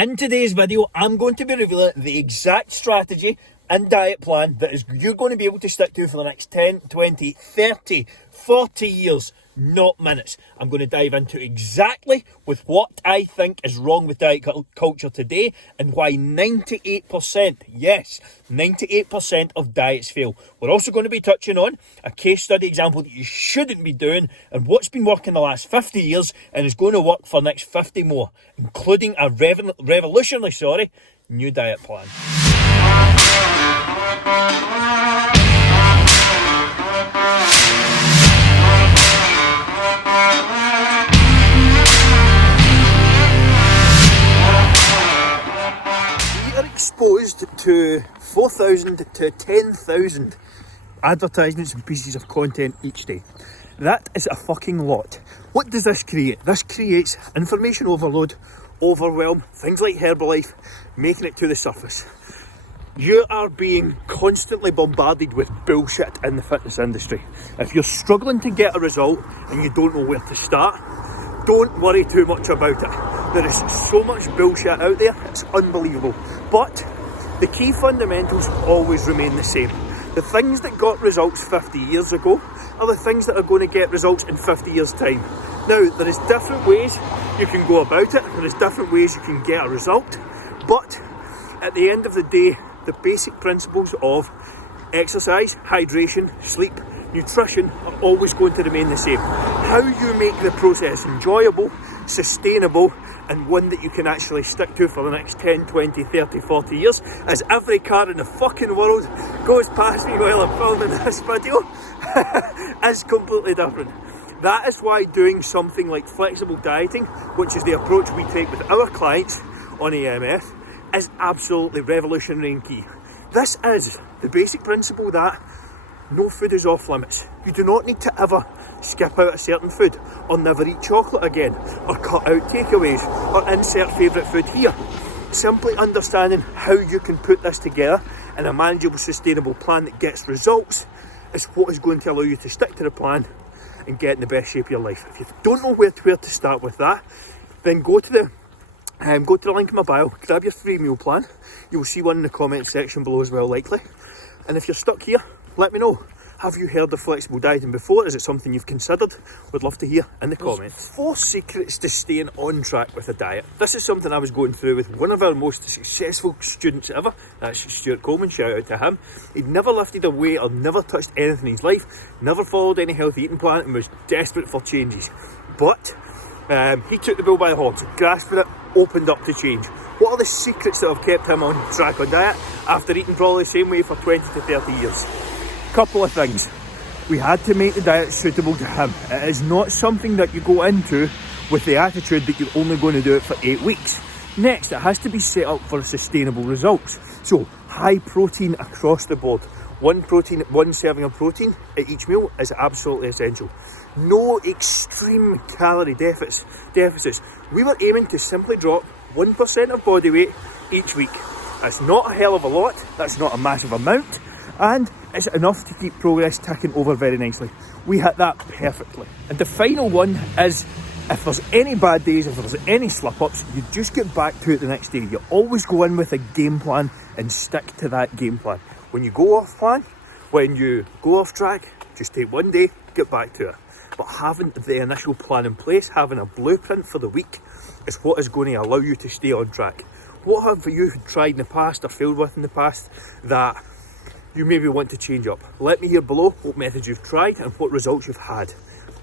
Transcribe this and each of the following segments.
In today's video, I'm going to be revealing the exact strategy and diet plan that you're going to be able to stick to for the next 10, 20, 30, 40 years, not minutes. I'm going to dive into exactly with what I think is wrong with diet culture today and why 98%, yes, 98% of diets fail. We're also going to be touching on a case study example that you shouldn't be doing and what's been working the last 50 years and is going to work for the next 50 more, including a revolutionary, new diet plan. We are exposed to 4,000 to 10,000 advertisements and pieces of content each day. That is a fucking lot. What does this create? This creates information overload, overwhelm, things like Herbalife, making it to the surface. You are being constantly bombarded with bullshit in the fitness industry. If you're struggling to get a result and you don't know where to start, don't worry too much about it. There is so much bullshit out there, it's unbelievable. But the key fundamentals always remain the same. The things that got results 50 years ago are the things that are going to get results in 50 years' time. Now, there is different ways you can go about it, there is different ways you can get a result, but at the end of the day, the basic principles of exercise, hydration, sleep, nutrition are always going to remain the same. How you make the process enjoyable, sustainable, and one that you can actually stick to for the next 10, 20, 30, 40 years, as every car in the fucking world goes past me while I'm filming this video, is completely different. That is why doing something like flexible dieting, which is the approach we take with our clients on AMF, is absolutely revolutionary and key. This is the basic principle that no food is off limits. You do not need to ever skip out a certain food, or never eat chocolate again, or cut out takeaways, or insert favourite food here. Simply understanding how you can put this together in a manageable, sustainable plan that gets results is what is going to allow you to stick to the plan and get in the best shape of your life. If you don't know where to start with that, then go to the link in my bio, grab your free meal plan. You'll see one in the comment section below as well, likely. And if you're stuck here, let me know. Have you heard of flexible dieting before? Is it something you've considered? Would love to hear in the comments. 4 secrets to staying on track with a diet. This is something I was going through with one of our most successful students ever. That's Stuart Coleman, shout out to him. He'd never lifted a weight or never touched anything in his life, never followed any healthy eating plan and was desperate for changes. But he took the bull by the horns, grasped it, opened up to change. What are the secrets that have kept him on track on diet after eating probably the same way for 20 to 30 years? Couple of things. We had to make the diet suitable to him. It is not something that you go into with the attitude that you're only going to do it for 8 weeks. Next, it has to be set up for sustainable results. So, high protein across the board. One serving of protein at each meal is absolutely essential. No extreme calorie deficits. We were aiming to simply drop 1% of body weight each week. That's not a hell of a lot, that's not a massive amount, and it's enough to keep progress ticking over very nicely. We hit that perfectly. And the final one is, if there's any bad days, if there's any slip-ups, you just get back to it the next day. You always go in with a game plan and stick to that game plan. When you go off plan, when you go off track, just take one day, get back to it. But having the initial plan in place, having a blueprint for the week, is what is going to allow you to stay on track. What have you tried in the past or failed with in the past that you maybe want to change up? Let me hear below what methods you've tried and what results you've had.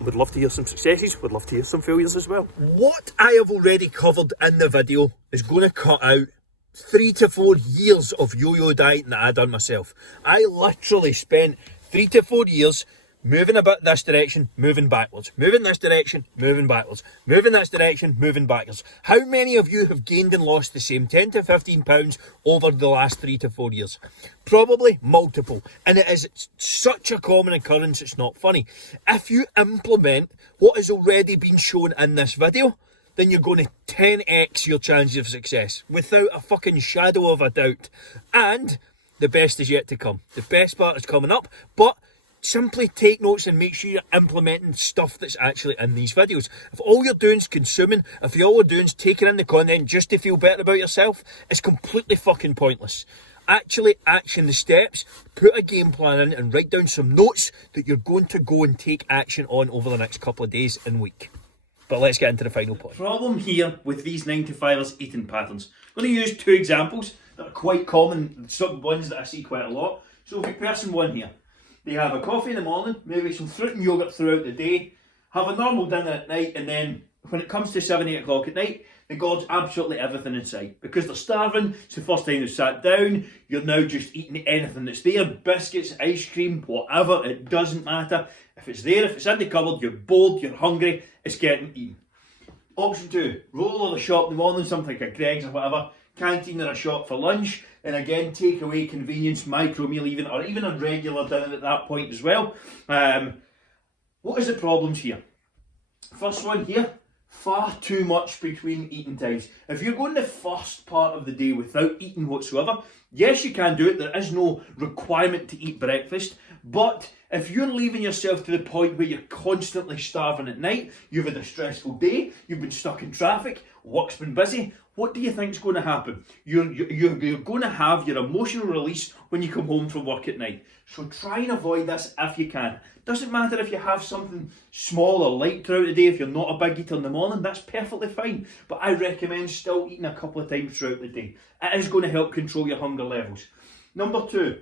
Would love to hear some successes, would love to hear some failures as well. What I have already covered in the video is going to cut out 3 to 4 years of yo-yo dieting that I done myself. I literally spent 3 to 4 years moving a bit this direction, moving backwards, moving this direction, moving backwards, moving this direction, moving backwards. How many of you have gained and lost the same 10 to 15 pounds over the last 3 to 4 years? Probably multiple, and it is such a common occurrence it's not funny. If you implement what has already been shown in this video, then you're going to 10x your chances of success without a fucking shadow of a doubt. And the best is yet to come. The best part is coming up, but simply take notes and make sure you're implementing stuff that's actually in these videos. If all you're doing is consuming, if all you're doing is taking in the content just to feel better about yourself, it's completely fucking pointless. Actually action the steps, put a game plan in and write down some notes that you're going to go and take action on over the next couple of days and week. But let's get into the final point. Problem here with these 9-to-5ers eating patterns. I'm going to use two examples that are quite common, some ones that I see quite a lot. So for person one here, they have a coffee in the morning, maybe some fruit and yoghurt throughout the day, have a normal dinner at night, and then when it comes to 7-8 o'clock at night, they gorge absolutely everything in sight. Because they're starving, it's the first time they've sat down, you're now just eating anything that's there, biscuits, ice cream, whatever, it doesn't matter. If it's there, if it's in the cupboard, you're bored, you're hungry, it's getting eaten. Option two, roll or the shop in the morning, something like a Greggs or whatever, canteen or a shop for lunch, and again, take away convenience, micro meal even, or even a regular dinner at that point as well. What is the problems here? First one here, far too much between eating times. If you're going the first part of the day without eating whatsoever, yes, you can do it. There is no requirement to eat breakfast. But if you're leaving yourself to the point where you're constantly starving at night, you've had a stressful day, you've been stuck in traffic, work's been busy, what do you think is going to happen? You're going to have your emotional release when you come home from work at night. So try and avoid this if you can. Doesn't matter if you have something small or light throughout the day. If you're not a big eater in the morning, that's perfectly fine. But I recommend still eating a couple of times throughout the day. It is going to help control your hunger levels. Number two,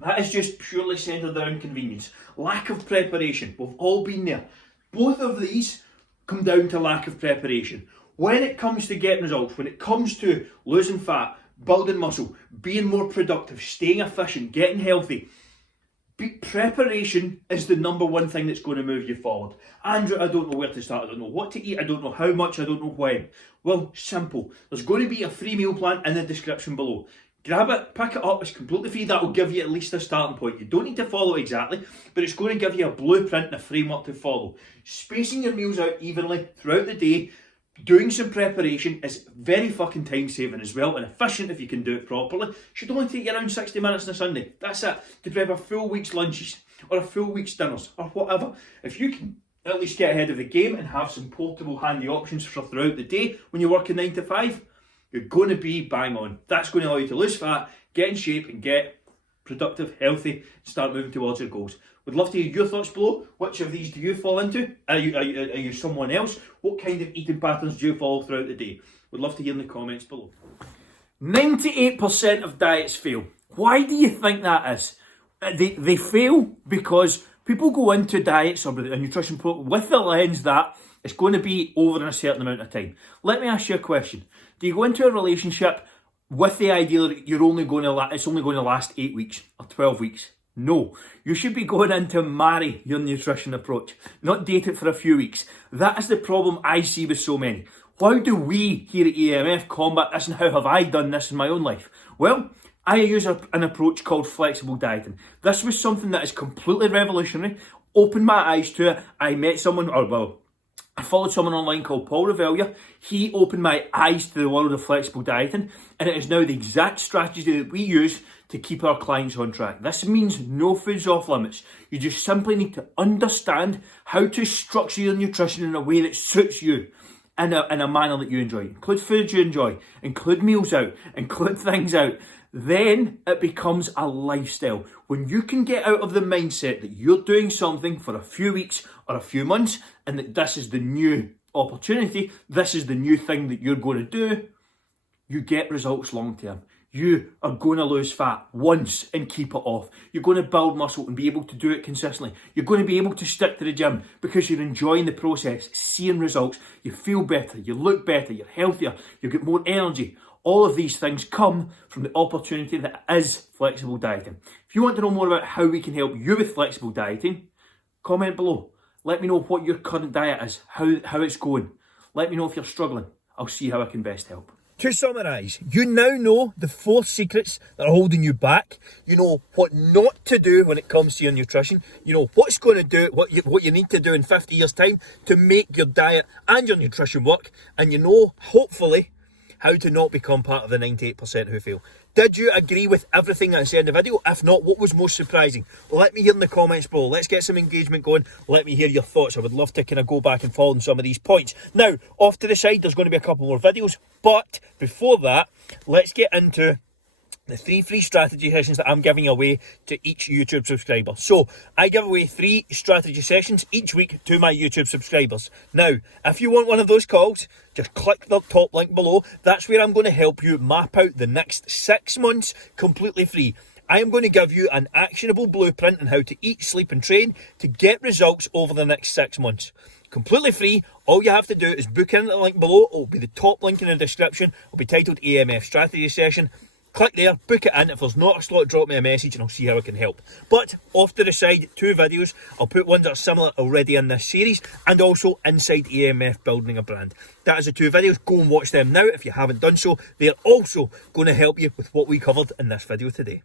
that is just purely centred around convenience. Lack of preparation. We've all been there. Both of these come down to lack of preparation. When it comes to getting results, when it comes to losing fat, building muscle, being more productive, staying efficient, getting healthy, preparation is the number one thing that's going to move you forward. Andrew, I don't know where to start. I don't know what to eat. I don't know how much. I don't know when. Well, simple. There's going to be a free meal plan in the description below. Grab it, pick it up, it's completely free. That will give you at least a starting point. You don't need to follow exactly, but it's going to give you a blueprint and a framework to follow. Spacing your meals out evenly throughout the day, doing some preparation is very fucking time saving as well, and efficient if you can do it properly. Should only take you around 60 minutes on a Sunday. That's it. To prep a full week's lunches or a full week's dinners or whatever. If you can at least get ahead of the game and have some portable handy options for throughout the day when you're working 9 to 5, you're going to be bang on. That's going to allow you to lose fat, get in shape and get productive, healthy, and start moving towards your goals. Would love to hear your thoughts below. Which of these do you fall into? Are you someone else? What kind of eating patterns do you follow throughout the day? Would love to hear in the comments below. 98% of diets fail. Why do you think that is? They fail because people go into diets or a nutrition program with the lens that it's going to be over in a certain amount of time. Let me ask you a question. Do you go into a relationship with the idea that it's only going to last 8 weeks or 12 weeks? No, you should be going in to marry your nutrition approach, not date it for a few weeks. That is the problem I see with so many. How do we here at EMF combat this, and how have I done this in my own life? Well, I use an approach called flexible dieting. This was something that is completely revolutionary, opened my eyes to it. I followed someone online called Paul Revelia. He opened my eyes to the world of flexible dieting, and it is now the exact strategy that we use to keep our clients on track. This means no foods off limits. You just simply need to understand how to structure your nutrition in a way that suits you, in a manner that you enjoy. Include foods you enjoy, include meals out, include things out. Then it becomes a lifestyle. When you can get out of the mindset that you're doing something for a few weeks or a few months and that this is the new opportunity, this is the new thing that you're going to do, you get results long term. You are going to lose fat once and keep it off. You're going to build muscle and be able to do it consistently. You're going to be able to stick to the gym because you're enjoying the process, seeing results. You feel better, you look better, you're healthier, you get more energy. All of these things come from the opportunity that is flexible dieting. If you want to know more about how we can help you with flexible dieting, comment below. Let me know what your current diet is, how it's going. Let me know if you're struggling. I'll see how I can best help. To summarise, you now know the 4 secrets that are holding you back. You know what not to do when it comes to your nutrition. You know what's going to do, what you need to do in 50 years' time to make your diet and your nutrition work. And you know, hopefully, how to not become part of the 98% who fail. Did you agree with everything that I said in the video? If not, what was most surprising? Let me hear in the comments below. Let's get some engagement going. Let me hear your thoughts. I would love to kind of go back and follow on some of these points. Now, off to the side, there's going to be a couple more videos. But before that, let's get into the 3 free strategy sessions that I'm giving away to each YouTube subscriber. So, I give away 3 strategy sessions each week to my YouTube subscribers. Now, if you want one of those calls, just click the top link below. That's where I'm going to help you map out the next 6 months completely free. I am going to give you an actionable blueprint on how to eat, sleep and train to get results over the next 6 months. Completely free. All you have to do is book in the link below. It will be the top link in the description. It will be titled AMF Strategy Session. Click there, book it in. If there's not a slot, drop me a message and I'll see how I can help. But off to the side, 2 videos. I'll put ones that are similar already in this series and also inside AMF Building a Brand. That is the 2 videos. Go and watch them now if you haven't done so. They're also going to help you with what we covered in this video today.